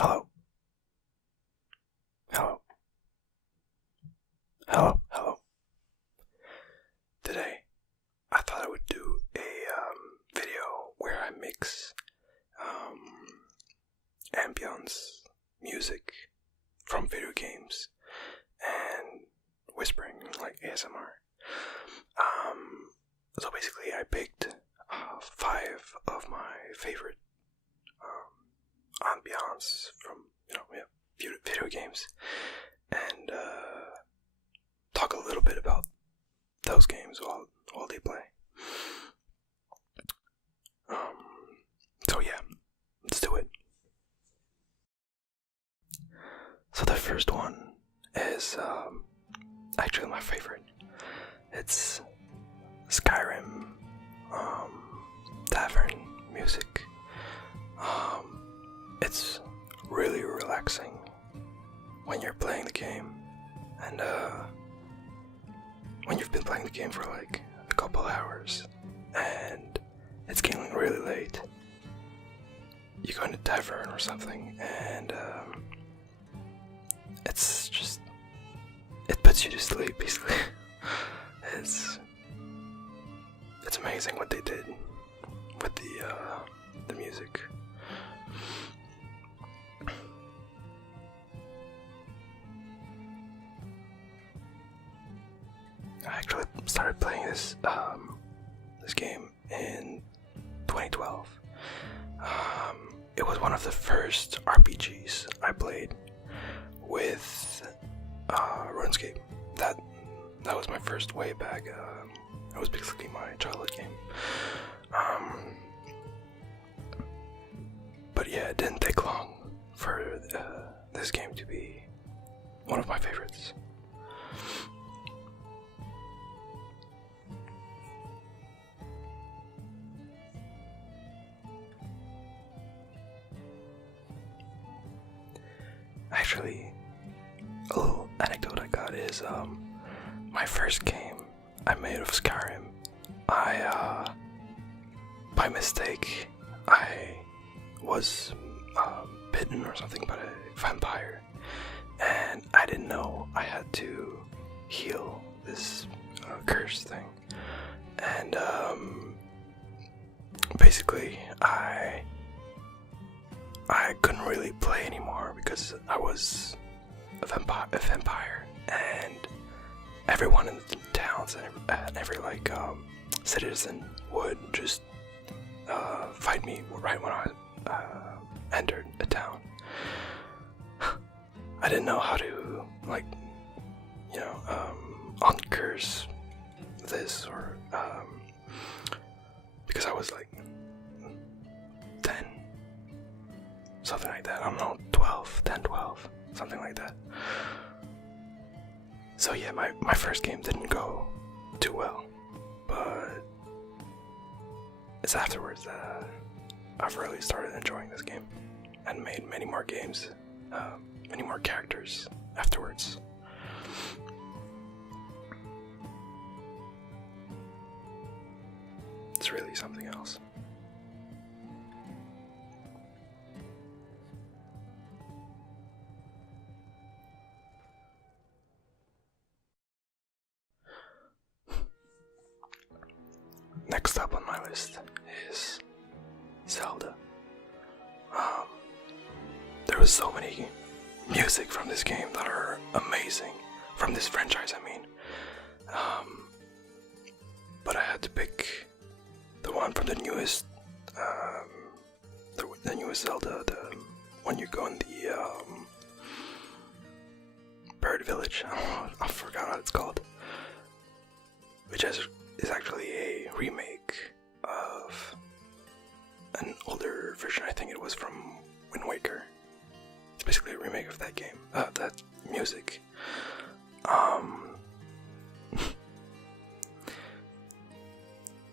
Hello. Hello. Hello. Hello. Today, I thought I would do a video where I mix ambience music from video games and whispering like ASMR. So basically, I picked 5 of my favorite ambience from video games and talk a little bit about those games while they play. So yeah, let's do it. So the first one is actually my favorite. It's Skyrim tavern music. It's really relaxing when you're playing the game, and when you've been playing the game for like a couple hours and it's getting really late, you go into tavern or something, and it puts you to sleep basically. it's amazing what they did with the music. I actually started playing this game in 2012. It was one of the first RPGs I played with RuneScape. That was my first way back. It was basically my childhood game. But yeah, it didn't take long for this game to be one of my favorites. Actually, a little anecdote I got is my first game I made of Skyrim, by mistake, I was bitten or something by a vampire, and I didn't know I had to heal this curse thing, and basically I couldn't really play anymore because I was a vampire, and everyone in the towns and every like citizen would just fight me right when I entered a town. I didn't know how to uncurse this, or because I was like 10, something like that. I don't know, 12, something like that. So yeah, my first game didn't go too well, but it's afterwards that I've really started enjoying this game and made many more games, many more characters afterwards. It's really something else. Next up on my list is Zelda. There was so many music from this game that are amazing, from this franchise I mean. But I had to pick the one from the newest Zelda, the when you go in the bird village. I forgot what it's called, which is actually a remake of an older version. I think it was from Wind Waker. It's basically a remake of that game, that music.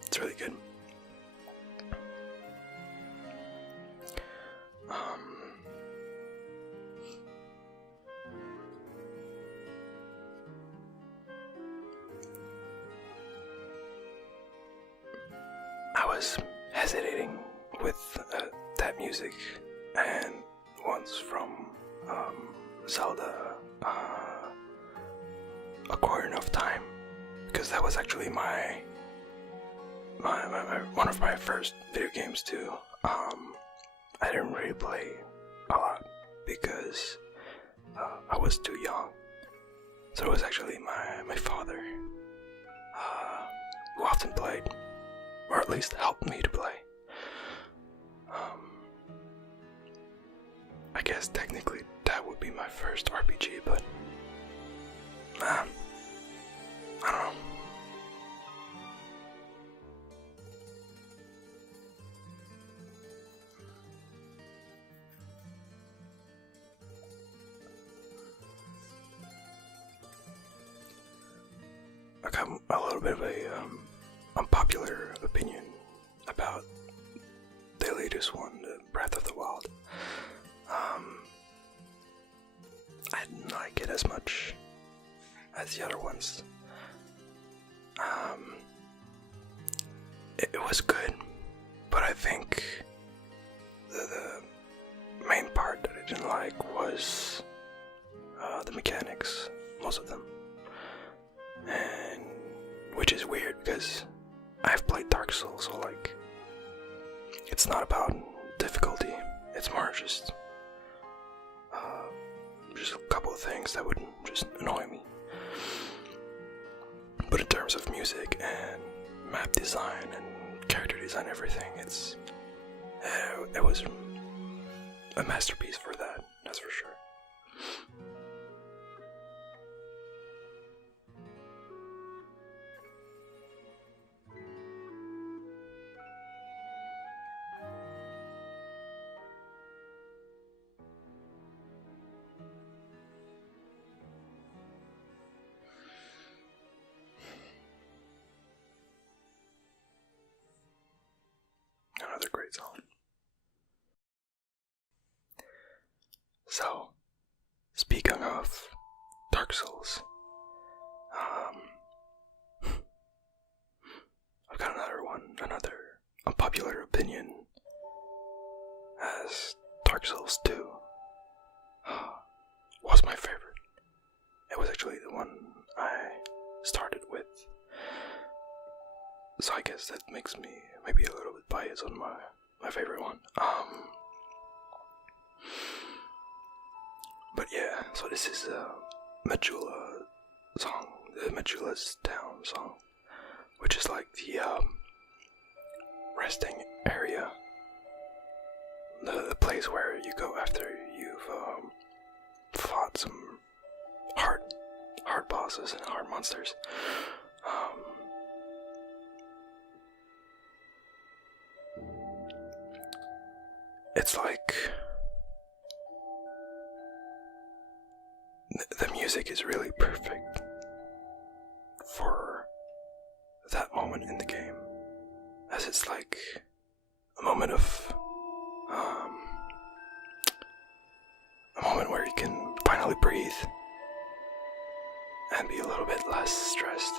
It's really good. I was hesitating with that music and ones from Zelda Ocarina of Time, because that was actually my one of my first video games too. I didn't really play a lot because I was too young. So it was actually my father who often played, or at least helped me to play. I guess technically that would be my first RPG, but I don't know. I got a little bit of a unpopular opinion about the latest one, the Breath of the Wild. I didn't like it as much as the other ones. It was good, but I think the main part that I didn't like was the mechanics, most of them. And which is weird because I've played Dark Souls, so like it's not about difficulty, it's more just a couple of things that would just annoy me. But in terms of music and map design and character design, everything, it was a masterpiece for that, that's for sure. Another great song. So, speaking of Dark Souls, I've got another unpopular opinion, as Dark Souls 2 was my favorite. It was actually the one I started with. So I guess that makes me maybe a little bit biased on my favorite one. But yeah, so this is a Majula song, the Majula's Town song, which is like the resting area, the place where you go after you've fought some hard bosses and hard monsters. It's like the music is really perfect for that moment in the game, as it's like a moment of a moment where you can finally breathe and be a little bit less stressed.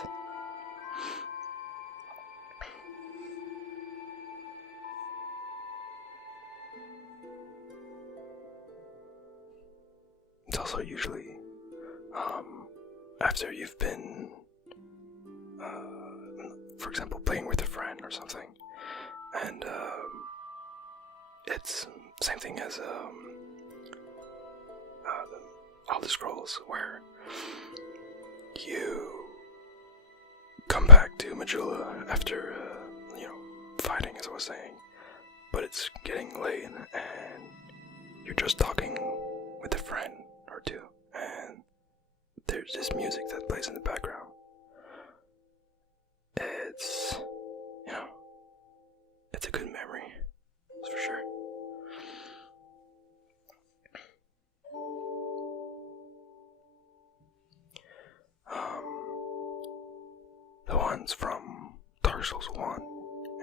It's also usually after you've been, for example, playing with a friend or something, and it's same thing as all the scrolls, where you come back to Majula after fighting, as I was saying, but it's getting late and you're just talking with a friend or two, and there's this music that plays in the background. It's it's a good memory, that's for sure. The ones from Dark Souls 1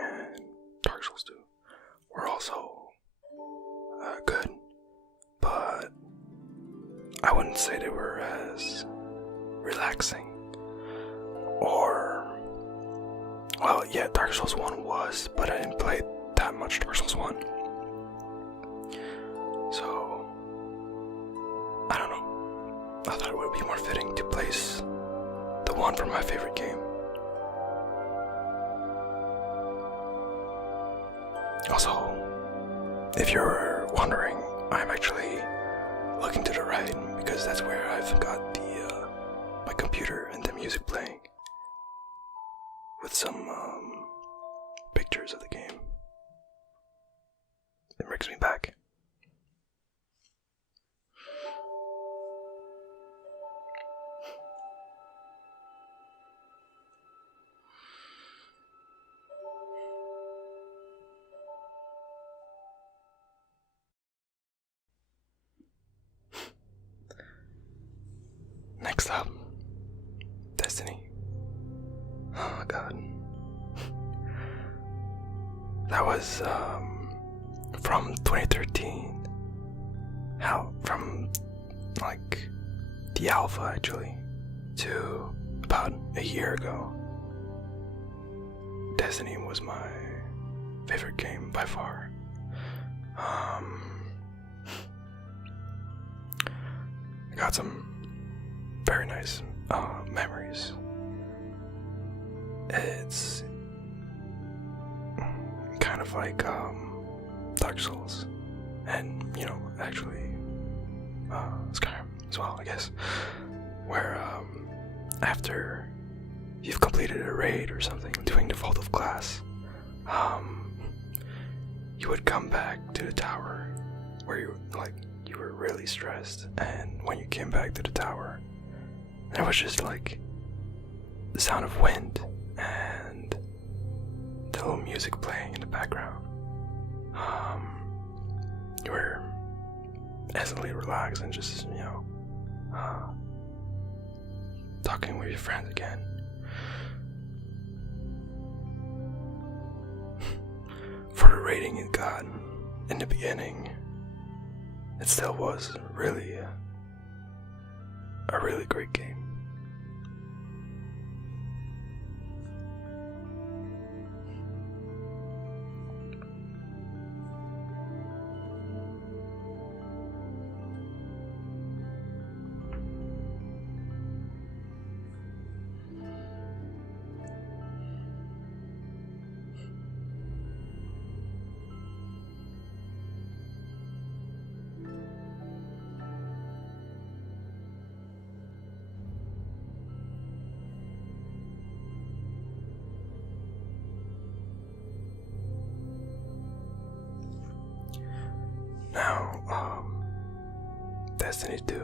and Dark Souls 2 were also good, but I wouldn't say they were as relaxing. Or, well, yeah, Dark Souls 1 was, but I didn't play that much Dark Souls 1. So, be more fitting to place the one from my favorite game. Also, if you're wondering, I'm actually looking to the right because that's where I've got the my computer and the music playing with some pictures of the game. It brings me back. Next up, Destiny. Oh my god. That was from 2013. Hell, from like the alpha actually to about a year ago. Destiny was my favorite game by far. I got some very nice memories. It's kind of like Dark Souls, and actually Skyrim as well, I guess, where after you've completed a raid or something, doing the Vault of Glass, you would come back to the tower where you were really stressed, and when you came back to the tower, there was just like the sound of wind and the little music playing in the background. You were instantly relaxed and just, talking with your friends again. For the rating it got in the beginning, it still was really a really great game. Now, Destiny 2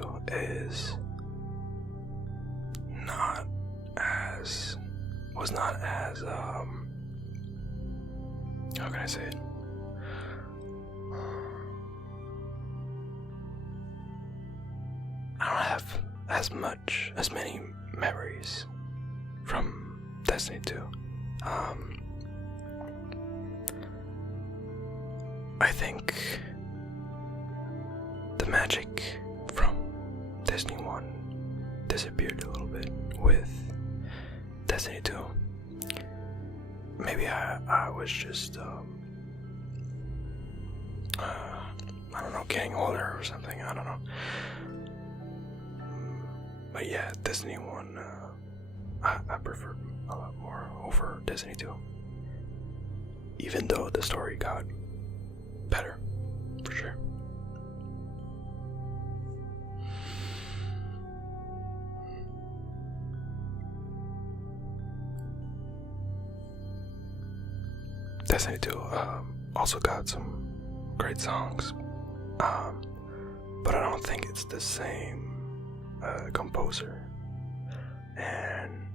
was not as, how can I say it? I don't have as many memories from Destiny 2. I think the magic from Destiny 1 disappeared a little bit with Destiny 2. Maybe I was just, I don't know, getting older or something, I don't know. But yeah, Destiny 1, I prefer a lot more over Destiny 2. Even though the story got better, for sure. Destiny 2 also got some great songs, but I don't think it's the same composer, and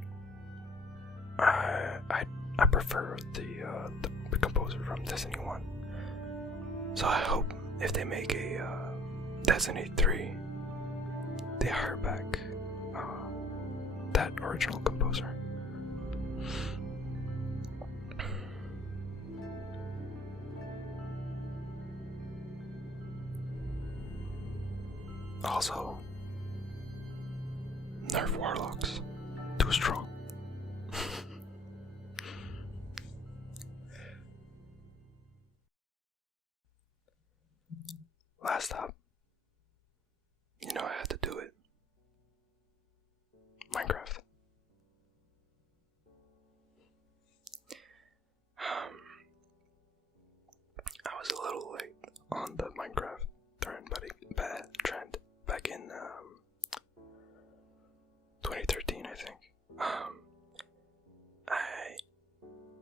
I prefer the composer from Destiny 1. So I hope if they make a Destiny 3, they hire back that original composer. Also, nerf warlocks. Too strong. Last stop. I had to do it. on the Minecraft trend, back in 2013, I think.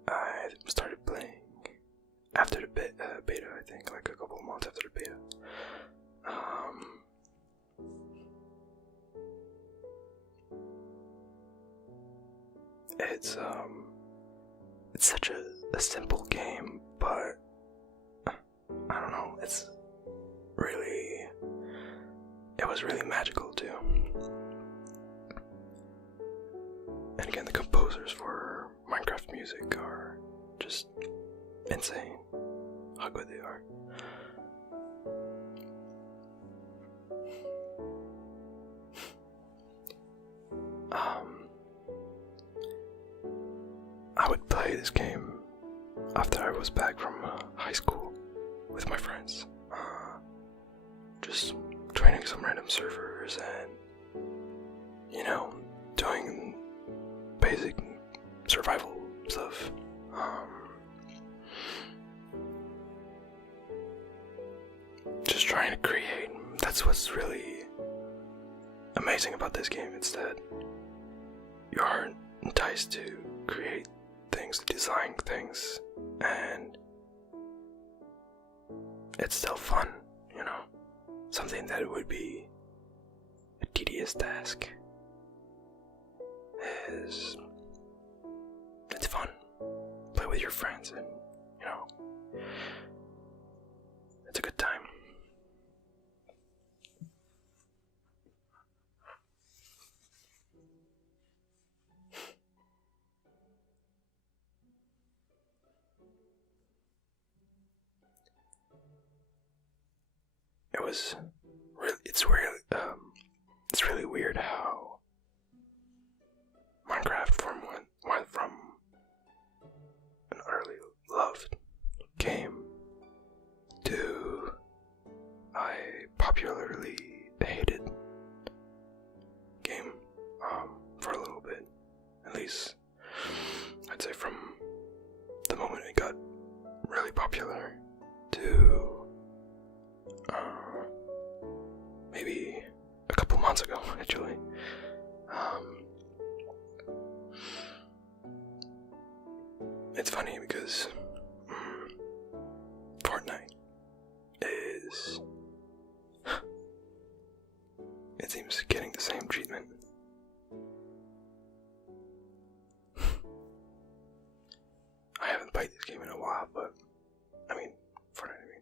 I started playing after the beta, I think, like a couple of months after the beta. It's such a simple game, but I don't know, it was really magical too. And again, the composers for Minecraft music are just insane how good they are. I would play this game after I was back from high school with my friends. Just joining some random servers and, doing basic survival stuff. Just trying to create. That's what's really amazing about this game. It's that you are enticed to create things, design things, and it's still fun, something that would be a tedious task it's fun. Play with your friends and, it's a good time. It's really weird how Minecraft went from an early loved game to a popularly hated game for a little bit. At least I'd say from the moment it got really popular to maybe a couple months ago, actually. It's funny because Fortnite is, it seems, getting the same treatment. I haven't played this game in a while, but Fortnite,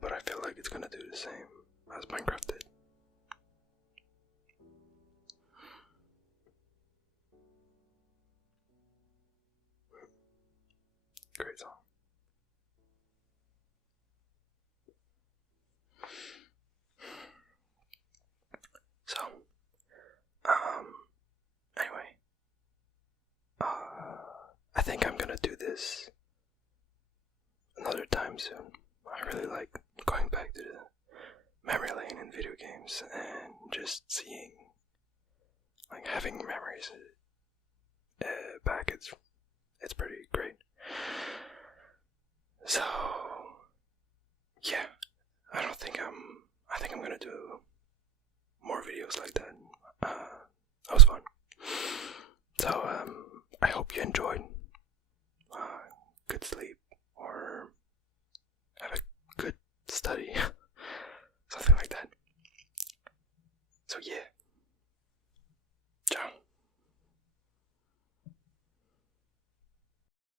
but I feel like it's gonna do the same as Minecraft did. Great song. So, anyway, I think I'm gonna do this another time soon. I really like going back to the memory lane in video games and just seeing, like, having memories back. It's pretty great. So, yeah, I think I'm gonna do more videos like that. That was fun. So, I hope you enjoyed. Good sleep, or have a good study, something like that. So yeah.